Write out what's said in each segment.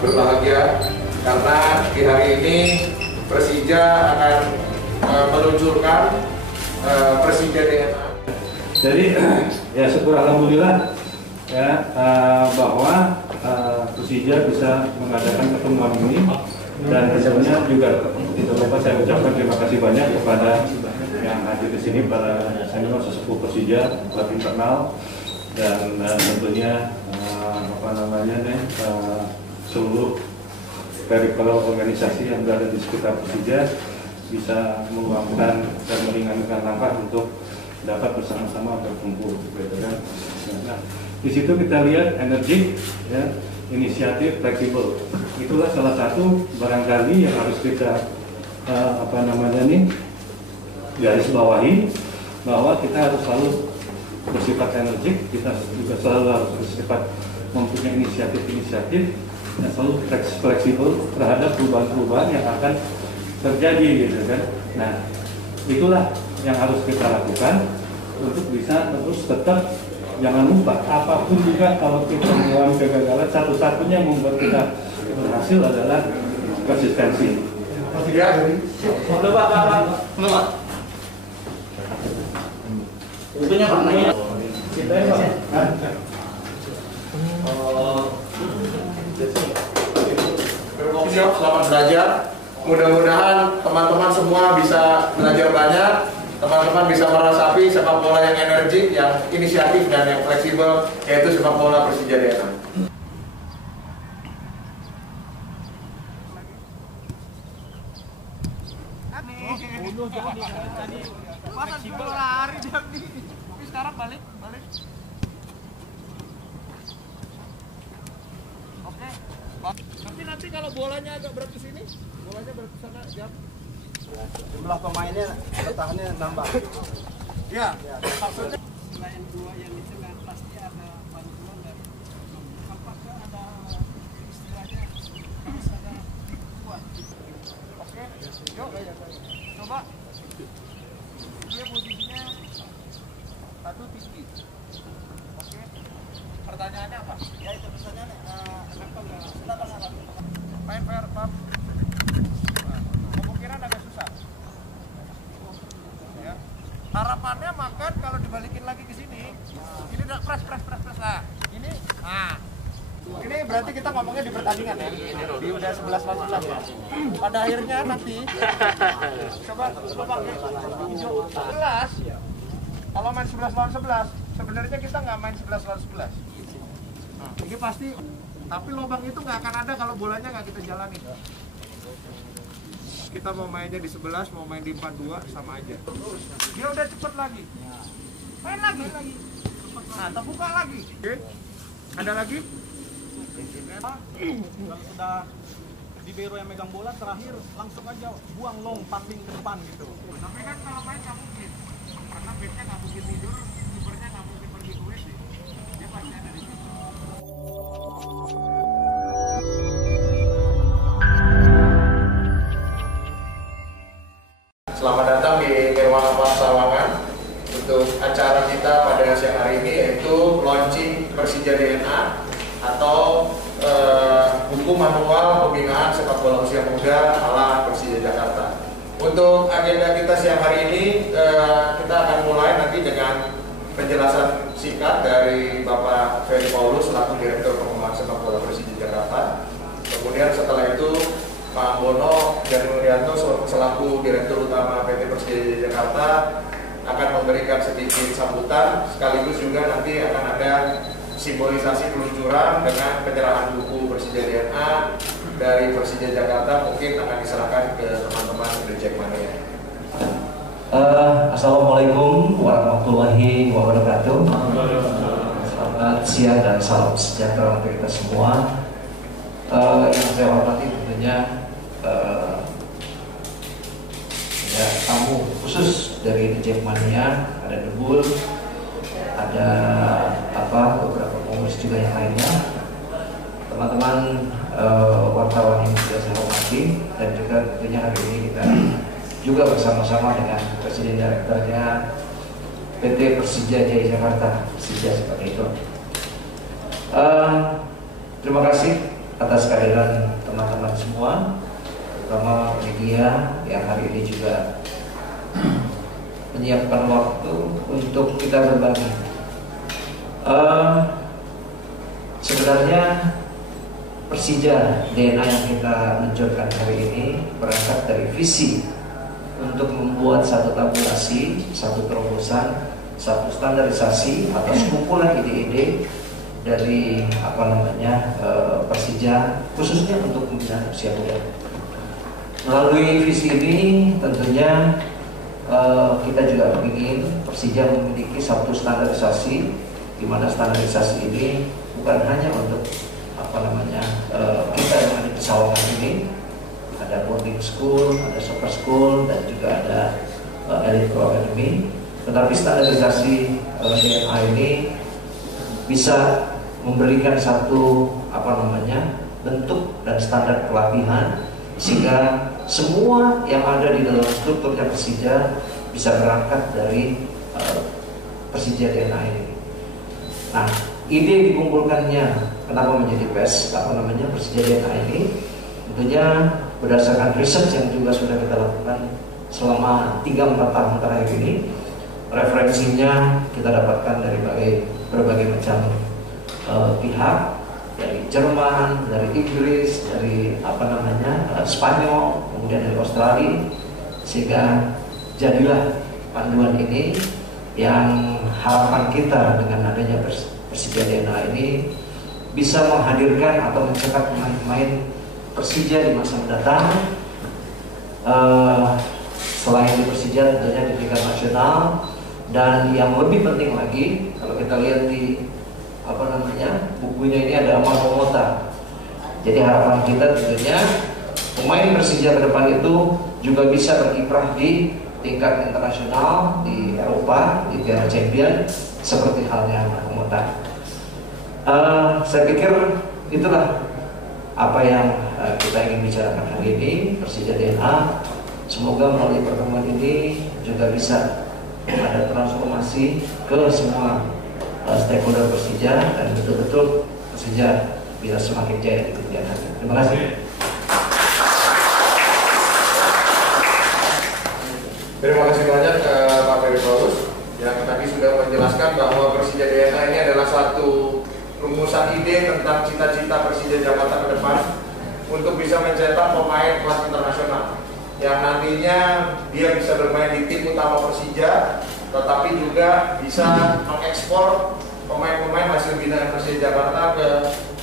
berbahagia karena di hari ini Persija akan meluncurkan Persija DNA. Jadi ya syukur alhamdulillah ya bahwa Persija bisa mengadakan pertemuan ini, dan tentunya juga tidak lupa saya ucapkan terima kasih banyak kepada yang hadir di sini, para senior sesepuh Persija, klub internal, dan tentunya seluruh peripheral organisasi yang berada di sekitar Persija bisa meluangkan dan meringankan langkah untuk dapat bersama-sama berkumpul, gitu kan. Nah, di situ kita lihat energi, ya, inisiatif, fleksibel. Itulah salah satu barangkali yang harus kita garis bawahi, bahwa kita harus selalu bersifat energik, kita juga selalu harus bersifat mempunyai inisiatif dan selalu fleksibel terhadap perubahan-perubahan yang akan terjadi, gitu kan. Nah, itulah yang harus kita lakukan untuk bisa terus tetap, jangan lupa apapun juga kalau kita mengalami kegagalan, satu-satunya yang membuat kita berhasil adalah konsistensi. Ya, Itunya Pak nanya. Kita ya Pak. Siap, selamat belajar. Mudah-mudahan teman-teman semua bisa belajar banyak. Teman-teman bisa merasapi sepak bola yang energik, yang inisiatif, dan yang fleksibel, yaitu sepak bola Persija DNA. Masa gue lari jam nih. Tapi sekarang balik. Oke. Tapi nanti kalau bolanya agak berat ke sini, bolanya berat ke sana jam. Jumlah pemainnya bertahannya nambah. Ya. Maksudnya selain dua yang di tengah pasti ada bantuan dari apakah ada istilahnya ada kuat. Oke. Yuk. Coba. Dia posisinya satu tinggi. Oke. Pertanyaannya apa? Ya itu pertanyaannya kenapa nggak? Silakan. Main fair, Pak. Kemungkinan agak susah. Ya. Harapannya makan kalau dibalikin lagi ke sini, ini udah press lah. Ini, ini berarti kita ngomongnya di pertandingan ya. Di udah 11-11 ya. Pada akhirnya nanti coba pakai hijau 11. Kalau main 11 lawan 11, sebenarnya kita nggak main 11 lawan 11. Ini pasti, tapi lubang itu nggak akan ada kalau bolanya nggak kita jalani. Kita mau mainnya di 11, mau main di 42, sama aja. Dia udah cepet lagi. Main lagi. Nah, terbuka lagi. Oke. Ada lagi? Kalau sudah di Bero yang megang bola terakhir langsung aja buang long passing ke depan gitu. Tapi kan kalau main nggak mungkin. Karena backnya nggak mungkin tidur, kipernya nggak mungkin pergi ke WC. Dia pasti ada di situ. Selamat datang di Nirwana Park Sawangan untuk acara kita pada siang hari ini, yaitu launching Persija DNA atau buku manual pembinaan sepak bola usia muda ala Persija Jakarta. Untuk agenda kita siang hari ini, kita akan mulai nanti dengan penjelasan singkat dari Bapak Ferry Paulus selaku Direktur Pengembangan Sepak Bola Persija Jakarta. Kemudian setelah itu Pak Bono Janurianto selaku Direktur Utama PT Persija Jakarta akan memberikan sedikit sambutan, sekaligus juga nanti akan ada simbolisasi peluncuran dengan penyerahan buku Persija DNA dari Persija Jakarta. Mungkin akan diserahkan ke teman-teman The Jackmania. Assalamualaikum warahmatullahi wabarakatuh. Selamat siang dan salam sejahtera untuk kita semua. Yang saya hormati tentunya ya, tamu khusus dari The Jackmania, ada Debul, ada beberapa pengurus juga yang lainnya, teman-teman wartawan yang sudah saya hormati, dan juga tentunya hari ini kita juga bersama-sama dengan Presiden Direkturnya PT Persija Jaya Jakarta, Persija seperti itu. Terima kasih atas kehadiran teman-teman semua, terutama media yang hari ini juga menyiapkan waktu untuk kita berbagi. Sebenarnya Persija DNA yang kita luncurkan hari ini berangkat dari visi untuk membuat satu tabulasi, satu terobosan, satu standarisasi atas kumpulan ide-ide dari Persija, khususnya untuk pembinaan usia muda. Melalui visi ini tentunya kita juga ingin Persija memiliki satu standarisasi, di mana standarisasi ini bukan hanya untuk kita yang ada di Sawangan ini, ada boarding school, ada soccer school, dan juga ada elite pro academy. Tetapi standarisasi DNA ini bisa memberikan satu bentuk dan standar pelatihan, sehingga semua yang ada di dalam strukturnya Persija bisa berangkat dari Persija DNA ini. Nah, ide dikumpulkannya kenapa menjadi Persija DNA ini, tentunya berdasarkan riset yang juga sudah kita lakukan selama 3-4 tahun terakhir ini. Referensinya kita dapatkan dari berbagai macam pihak, dari Jerman, dari Inggris, dari Spanyol, kemudian dari Australia, sehingga jadilah panduan ini yang harapan kita dengan adanya Persija DNA ini bisa menghadirkan atau mencetak pemain-pemain Persija di masa mendatang, selain di Persija tentunya di tingkat nasional. Dan yang lebih penting lagi, kalau kita lihat di bukunya ini ada Amal Momota. Jadi harapan kita tentunya pemain Persija ke depan itu juga bisa berkiprah di tingkat internasional, di Eropa, di Piala Champion, seperti halnya Momota. Saya pikir itulah apa yang kita ingin bicarakan hari ini, Persija DNA. Semoga melalui pertemuan ini juga bisa ada transformasi ke semua stakeholder Persija, dan betul-betul Persija bisa semakin jaya di kemudian hari. Terima kasih. Terima kasih banyak Pak Ferry Paulus yang tadi sudah menjelaskan bahwa Persija DNA ini adalah satu rumusan ide tentang cita-cita Persija Jakarta ke depan untuk bisa mencetak pemain kelas internasional yang nantinya dia bisa bermain di tim utama Persija, tetapi juga bisa mengekspor pemain-pemain hasil binaan Persija Jakarta ke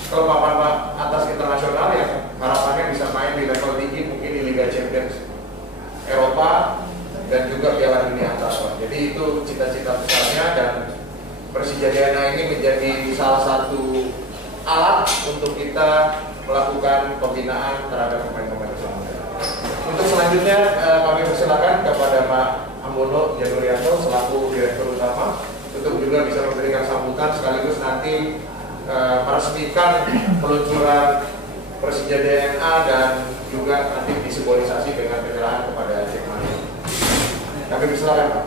papan atas internasional yang harapannya bisa main di level tinggi, mungkin di Liga Champions Eropa dan juga Piala Dunia Antar. Jadi itu cita-cita besarnya, dan Persija DNA ini menjadi salah satu alat untuk kita melakukan pembinaan terhadap pemain-pemain tersebut. Untuk selanjutnya kami persilakan kepada Pak Ambono Janurianto selaku Direktur Utama untuk juga bisa memberikan sambutan sekaligus nanti meresmikan peluncuran Persija DNA dan juga nanti disimbolisasi dengan penyerahan kepada Jackmania. Kami persilakan Pak.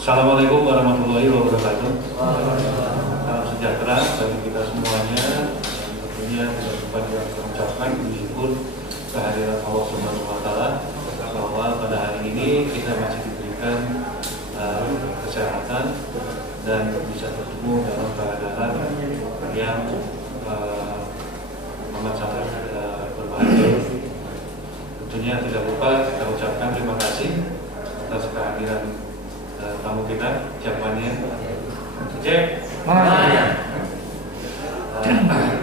Assalamualaikum warahmatullahi wabarakatuh. Salam sejahtera bagi kita semuanya. Tentunya tidak lupa mengucapkan bersyukur kehadiran Allah Subhanahu wa Ta'ala bahwa pada hari ini kita masih diberikan kesehatan dan bisa bertemu dalam keadaan yang amat sangat berbahagia. Tentunya tidak lupa kita ucapkan terima kasih atas kehadiran tamu kita, Jackmania,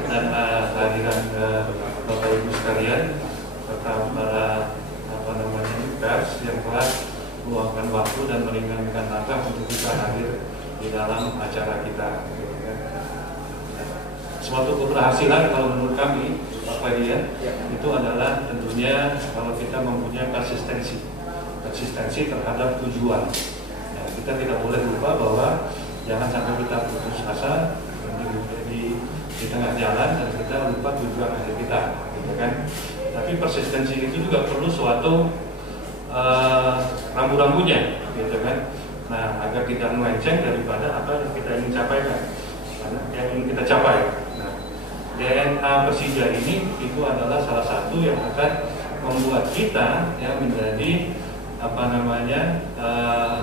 dan kehadiran Bapak Ibu sekalian serta para pers yang telah meluangkan waktu dan meringankan langkah untuk bisa hadir di dalam acara kita. Suatu keberhasilan kalau menurut kami, Bapak Ibu, itu adalah tentunya kalau kita mempunyai konsistensi terhadap tujuan. Ya, kita tidak boleh lupa bahwa jangan sampai kita putus asa di tengah jalan dan kita lupa tujuan akhir kita, gitu kan? Tapi persistensi itu juga perlu suatu rambu-rambunya, gitu kan? Nah, agar tidak melenceng daripada apa yang kita ingin capai, yang ingin kita capai. Nah, DNA Persija ini itu adalah salah satu yang akan membuat kita ya menjadi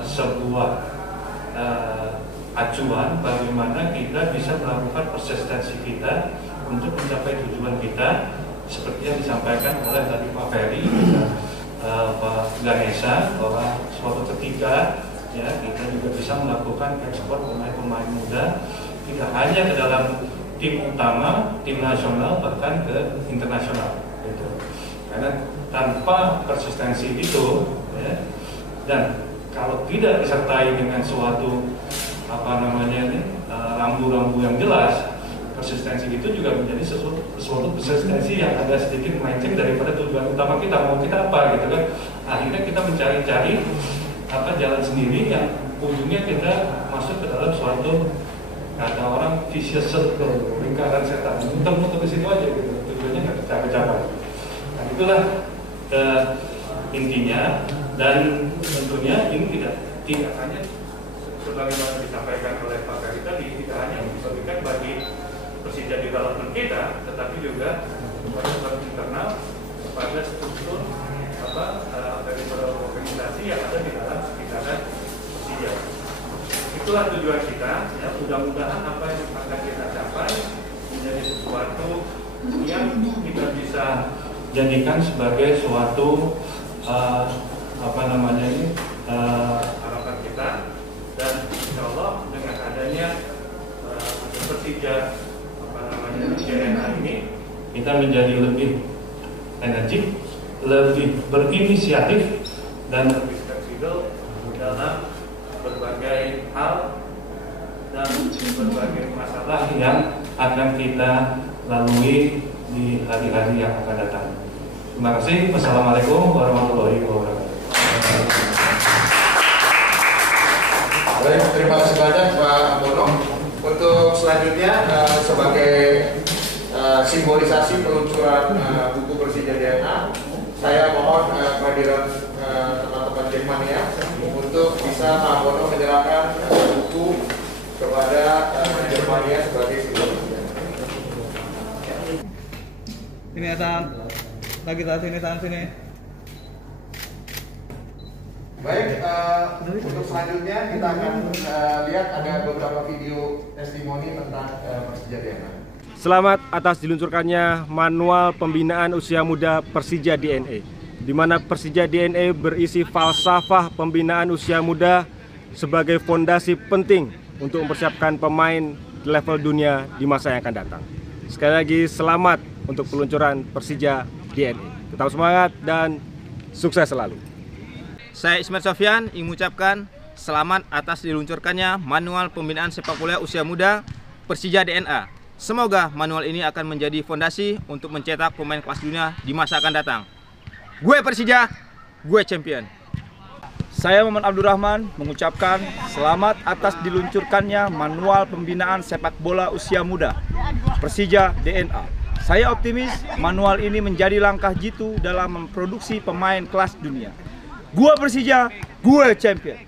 sebuah acuan bagaimana kita bisa melakukan persistensi kita untuk mencapai tujuan kita seperti yang disampaikan oleh tadi Pak Ferry, Pak Ganesha, bahwa suatu ketika ya kita juga bisa melakukan ekspor pemain-pemain muda tidak hanya ke dalam tim utama, tim nasional, bahkan ke internasional gitu. Karena tanpa persistensi itu ya, dan kalau tidak disertai dengan suatu rambu-rambu yang jelas, persistensi itu juga menjadi sesuatu persistensi yang ada sedikit melenceng daripada tujuan utama kita, mau kita apa gitu kan. Akhirnya kita mencari-cari jalan sendiri yang ujungnya kita masuk ke dalam suatu, kata orang, vicious circle, lingkaran setan, muter-muter ke situ aja gitu, tujuannya nggak tercapai. Nah itulah intinya, dan tentunya ini tidak hanya sebagaimana disampaikan oleh Pak Ferry tadi, tidak hanya dibagikan bagi Persija development kita, tetapi juga kepada internal, kepada struktur dari organisasi yang ada di dalam sekitaran Persija. Itulah tujuan kita, ya. Mudah-mudahan apa yang akan kita capai menjadi sesuatu yang kita bisa jadikan sebagai suatu harapan kita, dan insya Allah dengan adanya Persija DNA ini kita menjadi lebih energik, lebih berinisiatif, dan lebih fleksibel dalam berbagai hal dan berbagai masalah yang akan kita lalui di hari-hari yang akan datang. Terima kasih. Wassalamualaikum warahmatullahi wabarakatuh. Baik, terima kasih banyak Pak Bono. Untuk selanjutnya sebagai simbolisasi peluncuran buku Persija DNA, saya mohon kehadiran teman-teman Jackmania untuk bisa Pak Bono menyerahkan buku kepada Jackmania sebagai simbolisasi. Ini Hasan, lagi sini. Baik, untuk selanjutnya kita akan lihat ada beberapa video testimoni tentang Persija DNA. Selamat atas diluncurkannya Manual Pembinaan Usia Muda Persija DNA, di mana Persija DNA berisi falsafah pembinaan usia muda sebagai fondasi penting untuk mempersiapkan pemain di level dunia di masa yang akan datang. Sekali lagi selamat untuk peluncuran Persija DNA. Tetap semangat dan sukses selalu. Saya Ismail Sofyan ingin mengucapkan selamat atas diluncurkannya Manual Pembinaan Sepak Bola Usia Muda Persija DNA. Semoga manual ini akan menjadi fondasi untuk mencetak pemain kelas dunia di masa akan datang. Gue Persija, gue champion. Saya Muhammad Abdurrahman mengucapkan selamat atas diluncurkannya Manual Pembinaan Sepak Bola Usia Muda Persija DNA. Saya optimis manual ini menjadi langkah jitu dalam memproduksi pemain kelas dunia. Gue Persija, gue champion.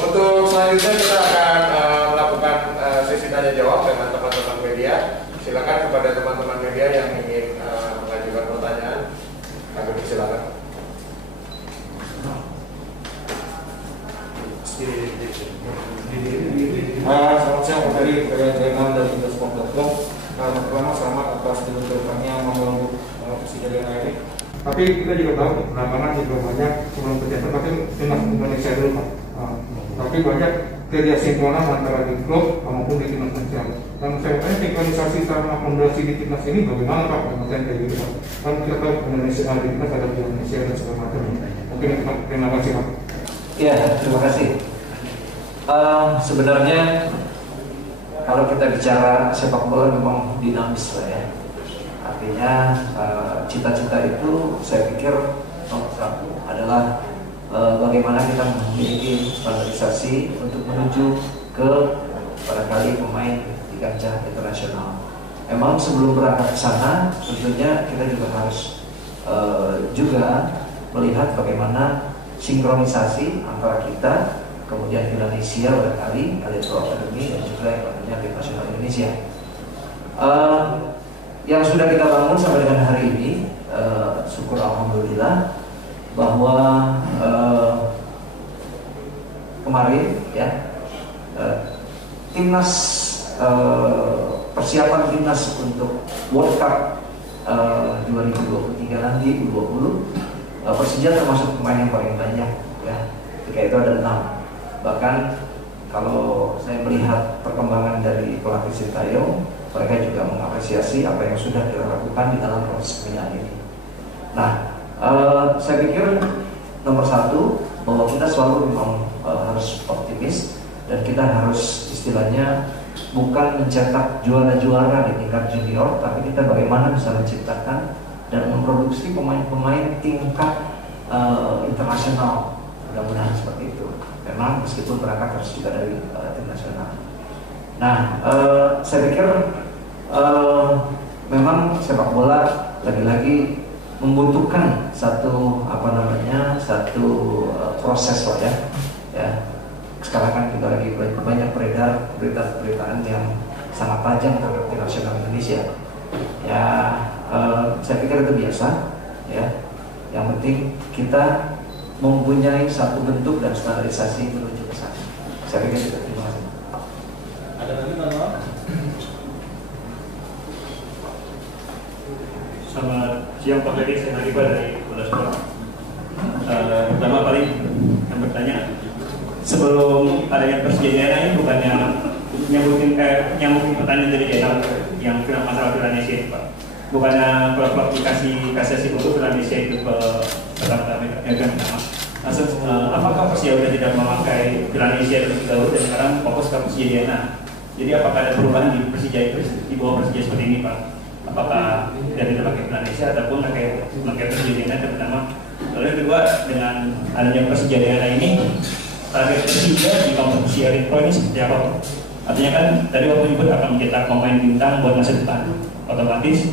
Untuk selanjutnya kita akan melakukan sesi tanya jawab dengan teman-teman media. Silakan kepada teman-teman media yang ingin mengajukan pertanyaan, kami persilakan. Selamat siang, dari Jainal dari Indosport.com. Pertama, selamat atas diluncurkannya manual Persija DNA ini. Tapi kita juga tahu lapangan juga banyak sebelum kegiatan, tapi timnas Indonesia dulu Pak. Tapi banyak kerjasinkronan antara di klub maupun di timnas nasional. Dan saya tanya sinkronisasi sama akomodasi di timnas ini bagaimana Pak? Kemudian kayak gitu Pak. Kan kita tahu Indonesia di timnas ada di Indonesia dan segala macam. Mungkin kita terima kasih Pak. Ya, terima kasih. Sebenarnya kalau kita bicara sepak bola memang dinamis lah ya. Artinya cita-cita itu saya pikir nomor satu adalah bagaimana kita memiliki standarisasi untuk menuju ke barangkali pemain di kancah internasional. Memang sebelum berangkat ke sana tentunya kita juga harus juga melihat bagaimana sinkronisasi antara kita, kemudian Indonesia barangkali Electro Academy dan juga yang namanya tim nasional Indonesia. yang sudah kita bangun sampai dengan hari ini, syukur alhamdulillah bahwa kemarin ya timnas persiapan timnas untuk World Cup 2023 nanti U20, Persija termasuk pemain yang paling banyak ya, ketika itu ada 6. Bahkan kalau saya melihat perkembangan dari pelatih Sintayong, mereka juga mengapresiasi apa yang sudah dilakukan di dalam proses pembinaan ini. Nah, saya pikir nomor satu bahwa kita selalu memang harus optimis dan kita harus istilahnya bukan mencetak juara-juara di tingkat junior, tapi kita bagaimana bisa menciptakan dan memproduksi pemain-pemain tingkat internasional. Mudah-mudahan seperti itu. Memang meskipun berangkat harus juga dari tim nasional. Nah, saya pikir memang sepak bola lagi-lagi membutuhkan satu proses lah ya. Sekarang kan juga lagi banyak beredar berita-beritaan yang sangat tajam terhadap tim nasional Indonesia. Ya, saya pikir itu biasa ya. Yang penting kita mempunyai satu bentuk dan standarisasi menuju ke sana. Saya pikir itu. Terima kasih. Ada lagi Pak? Selamat siang Pak Ferry, saya Hariba dari Polda Sekolah. Pertama kali yang bertanya, sebelum adanya Persija ini bukannya nyambungin pertanyaan dari Jenal yang masalah Indonesia itu Pak. Bukannya klub dikasih kasasi untuk Indonesia itu ke pertama maksud apakah Persija sudah tidak memakai Indonesia terlebih dahulu dan sekarang fokus ke Persija. Jadi apakah ada perubahan di Persija itu di bawah Persija seperti ini Pak? Apakah dari pakai Indonesia ataupun pakai Persija terutama? Lalu yang kedua, dengan adanya Persija ini target Persija di kompetisi Elite Pro ini seperti apa Pak? Artinya kan tadi waktu menyebut akan mencetak pemain bintang buat masa depan, otomatis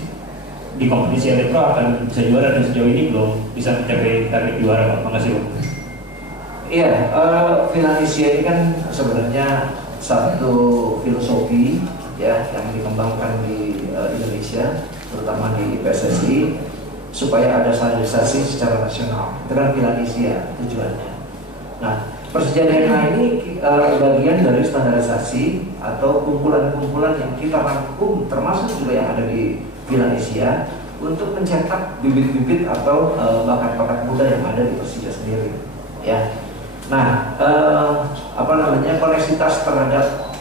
di kompetisi Elite Pro akan bisa juara dan sejauh ini belum bisa mencapai target juara Pak. Makasih Pak. Iya, Finlandia ini kan sebenarnya satu filosofi ya yang dikembangkan di Indonesia, terutama di PSSI, supaya ada standarisasi secara nasional. Itu kan Finlandia tujuannya. Nah, Persija DNA ini bagian dari standarisasi atau kumpulan-kumpulan yang kita rangkum, termasuk juga yang ada di Finlandia, untuk mencetak bibit-bibit atau bakat-bakat muda yang ada di Persija sendiri. Ya. Nah, koneksitas terhadap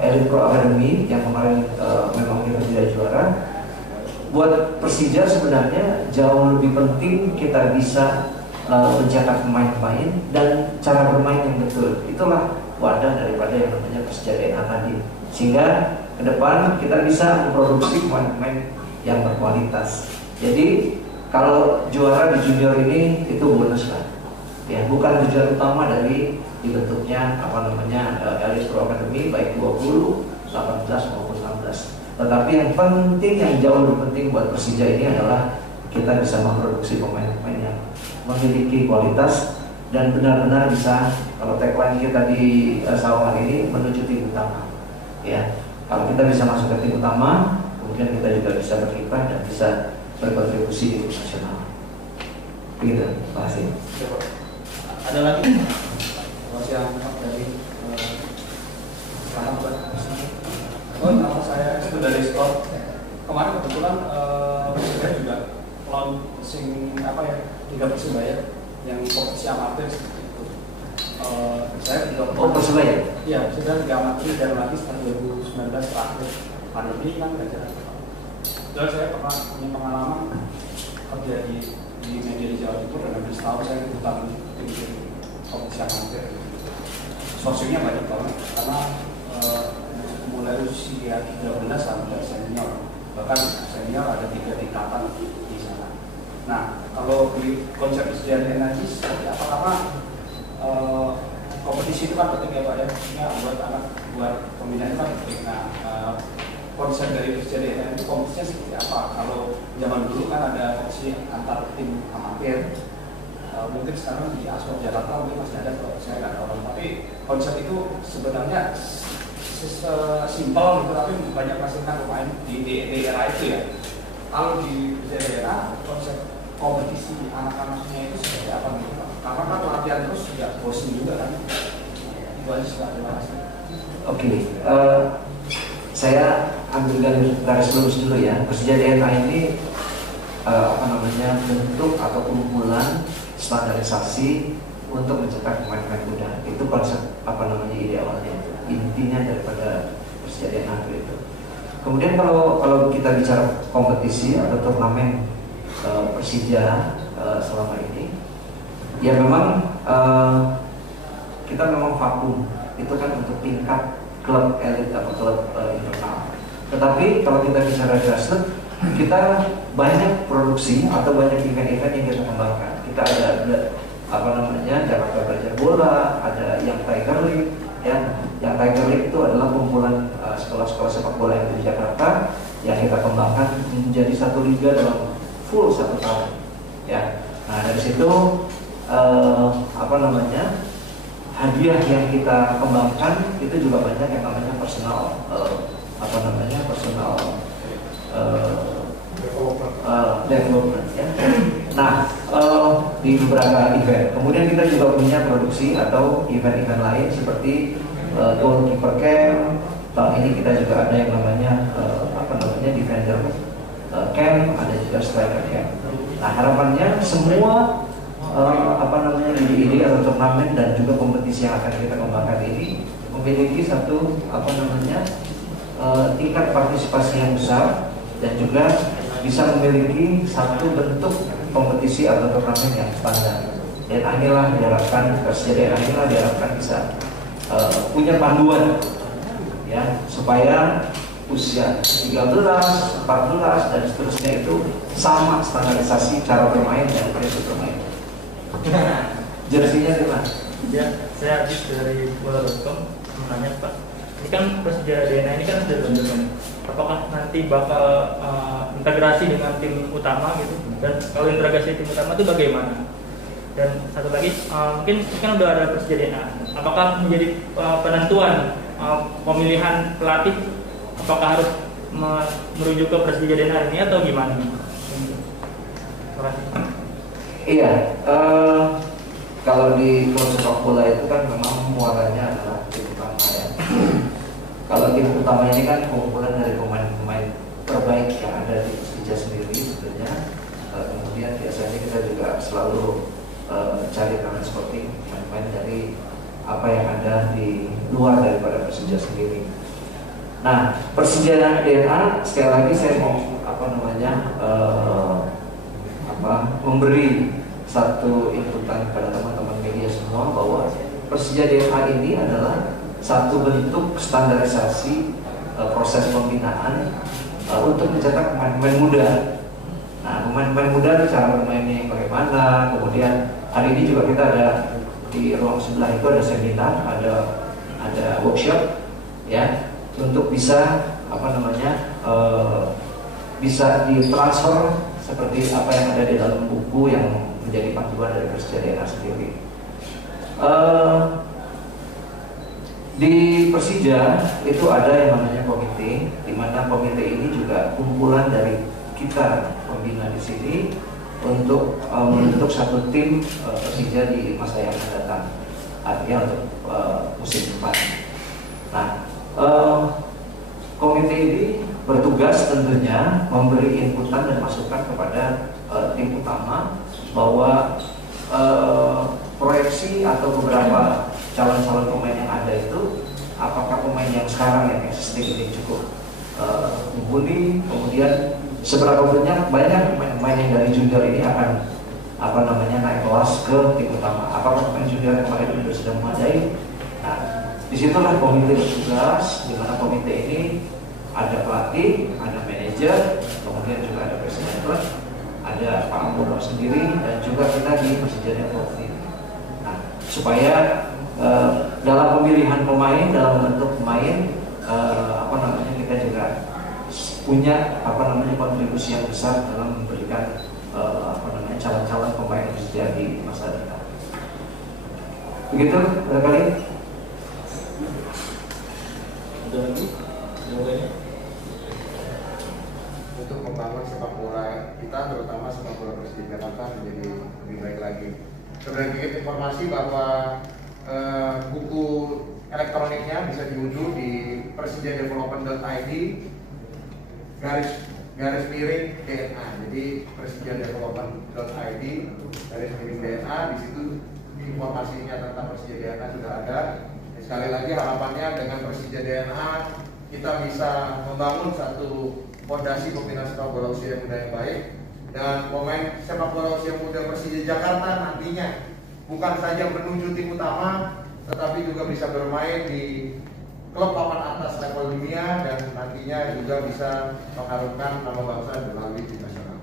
Elite Pro Academy yang kemarin memang kita tidak juara, buat Persija sebenarnya jauh lebih penting kita bisa mencetak pemain-pemain dan cara bermain yang betul. Itulah wadah daripada yang namanya Persija DNA tadi, sehingga ke depan kita bisa memproduksi pemain-pemain yang berkualitas. Jadi kalau juara di junior ini itu bonus lah, ya, bukan tujuan utama dari dibentuknya Elite Pro Academy baik 20, 18 maupun 16. Tetapi yang penting, yang jauh lebih penting buat Persija ini adalah kita bisa memproduksi pemain-pemain yang memiliki kualitas dan benar-benar bisa, kalau tagline kita di Sawangan ini, menuju tim utama. Ya, kalau kita bisa masuk ke tim utama, kemudian kita juga bisa berkiprah dan bisa berkontribusi di tim nasional. Begitu, terima kasih. Ada lagi? Masih yang dari selamat buat nama saya itu dari Sport. Kemarin kebetulan saya juga launching Liga Persebaya yang kompetisi amatir seperti itu. Saya juga Persebaya? Iya, sudah Liga Amatir dan lagi tahun 2019 terakhir pandemi kan nggak jalan. Dan saya pernah punya pengalaman kerja di media di Jawa Timur dan hampir setahun saya ikutan tim kompetisi amatir. Sourcingnya banyak banget karena mulai usia 13 sampai senior, bahkan senior ada 3 tingkatan di sana. Nah, kalau di konsep kesejahteraan energi seperti apa? Karena kompetisi itu kan penting ya Pak ya, buat anak, buat pembinaan itu kan penting. Nah, konsep dari kesejahteraan itu kompetisinya seperti apa? Kalau zaman dulu kan ada kompetisi antar tim amatir, mungkin sekarang di Aspak Jakarta mungkin masih ada, kalau saya nggak tahu. Tapi konsep itu sebenarnya simpel gitu, tapi banyak menghasilkan pemain di Kalau di daerah konsep kompetisi anak-anaknya itu seperti apa nih Pak? Karena kan latihan terus ya bosan juga kan. Itu aja sih. Terima kasih. Oke, saya ambil garis lurus dulu ya. Persija DNA ini bentuk atau kumpulan standarisasi untuk mencetak pemain-pemain muda. Itu konsep ide awalnya, intinya daripada Persija DNA itu. Kemudian kalau kita bicara kompetisi atau turnamen Persija selama ini, ya memang kita memang vakum. Itu kan untuk tingkat klub elit atau klub internal. Tetapi kalau kita bicara grassroots, kita banyak produksi atau banyak event-event yang kita kembangkan. Kita ada Jakarta Belajar Bola, ada yang Tiger League, ya. Yang Tiger League itu adalah kumpulan sekolah-sekolah sepak bola yang di Jakarta yang kita kembangkan menjadi satu liga dalam full 1 tahun, ya. Nah dari situ hadiah yang kita kembangkan itu juga banyak yang namanya personal development, ya. Nah di beberapa event. Kemudian kita juga punya produksi atau event-event lain seperti goalkeeper camp. Tahun ini kita juga ada yang namanya defender camp, ada juga striker camp. Nah harapannya semua ide atau turnamen dan juga kompetisi yang akan kita kembangkan ini memiliki satu tingkat partisipasi yang besar dan juga bisa memiliki satu bentuk kompetisi atau turnamen yang standar. Dan inilah diharapkan Persija inilah diharapkan bisa punya panduan, ya, supaya usia 13, 14 dan seterusnya itu sama standarisasi cara bermain dan prinsip bermain. Jersinya di mana? Ya, saya Adis dari bola.com menanya Pak. Ini kan Persija DNA ini kan sudah dibentuk. Apakah nanti bakal integrasi dengan tim utama gitu? Dan kalau integrasi tim utama itu bagaimana? Dan satu lagi, mungkin kan udah ada Persija DNA. Apakah menjadi penentuan pemilihan pelatih? Apakah harus merujuk ke Persija DNA ini atau gimana? Terima kasih. Iya, kalau di klub sepak bola itu kan memang muaranya adalah tim utama, ya. Kalau tim utama ini kan kumpulan dari pemain-pemain terbaik yang ada di Persija sendiri sebenarnya. Kemudian biasanya kita juga selalu cari talent scouting pemain-pemain dari apa yang ada di luar daripada Persija sendiri. Nah, Persija DNA sekali lagi saya mau memberi satu inputan kepada teman-teman media semua bahwa Persija DNA ini adalah satu bentuk standarisasi proses pembinaan untuk mencetak pemain-pemain muda. Nah, pemain-pemain muda cara bermainnya bagaimana. Kemudian hari ini juga kita ada di ruang sebelah itu ada seminar, ada workshop, ya, untuk bisa bisa ditransfer seperti apa yang ada di dalam buku yang menjadi panduan dari Persija DNA sendiri. Di Persija itu ada yang namanya komite, di mana komite ini juga kumpulan dari kita pembina di sini untuk membentuk satu tim Persija di masa yang akan datang, artinya untuk musim depan. Nah, komite ini bertugas tentunya memberi inputan dan masukan kepada tim utama bahwa proyeksi atau beberapa calon-calon pemain yang ada itu, apakah pemain yang sekarang yang existing ini cukup mumpuni, kemudian seberapa banyak pemain-pemain yang dari junior ini akan naik kelas ke tim utama, apakah pemain junior yang kemarin sudah memadai. Nah, disitulah komite bertugas, di mana komite ini ada pelatih, ada manajer, kemudian juga ada presiden klub, ada Pak Ambono sendiri, dan juga kita di Persija Network. Nah, supaya dalam pemilihan pemain, dalam membentuk pemain, kita juga punya kontribusi yang besar dalam memberikan calon-calon pemain Persija di masa depan. Begitu barangkali. Ada lagi? Jawabannya? Untuk membangun sepak bola kita, terutama sepak bola Persija Jakarta menjadi lebih baik lagi. Sedikit informasi bahwa buku elektroniknya bisa diunduh di persijadevelopment.id garis miring DNA. Jadi persijadevelopment.id garis miring DNA, di situ informasinya tentang Persija DNA sudah ada. Sekali lagi harapannya dengan Persija DNA kita bisa membangun satu fondasi pembinaan sepak bola usia muda yang baik, dan pemain sepak bola usia muda Persija Jakarta nantinya bukan saja menuju tim utama, tetapi juga bisa bermain di klub papan atas level dunia dan nantinya juga bisa mengharumkan nama bangsa melalui tim nasional.